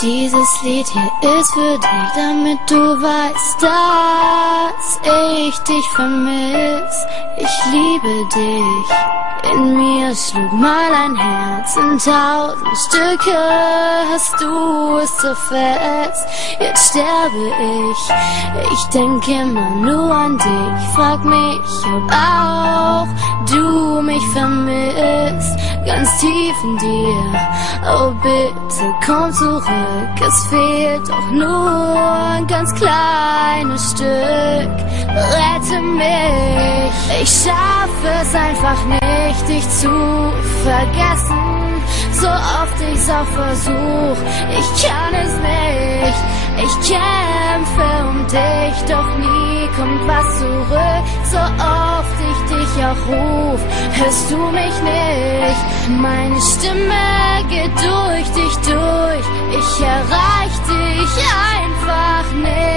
Dieses Lied hier ist für dich, damit du weißt, dass ich dich vermiss. Ich liebe dich. In mir schlug mal ein Herz in 1000 Stücke. Hast du es so fest? Jetzt sterbe ich. Ich denke immer nur an dich. Frag mich, ob auch du mich vermisst. Ganz tief in dir. Oh bitte komm zurück. Es fehlt doch nur ein ganz kleines Stück. Rette mich. Ich schaffe es einfach nicht, dich zu vergessen. So oft ich's auch versuch, ich kann es nicht. Ich kämpfe um dich, doch nie kommt was zurück. So oft ich dich auch ruf, hörst du mich nicht. Meine Stimme geht durch dich durch. Ich erreich dich einfach nicht.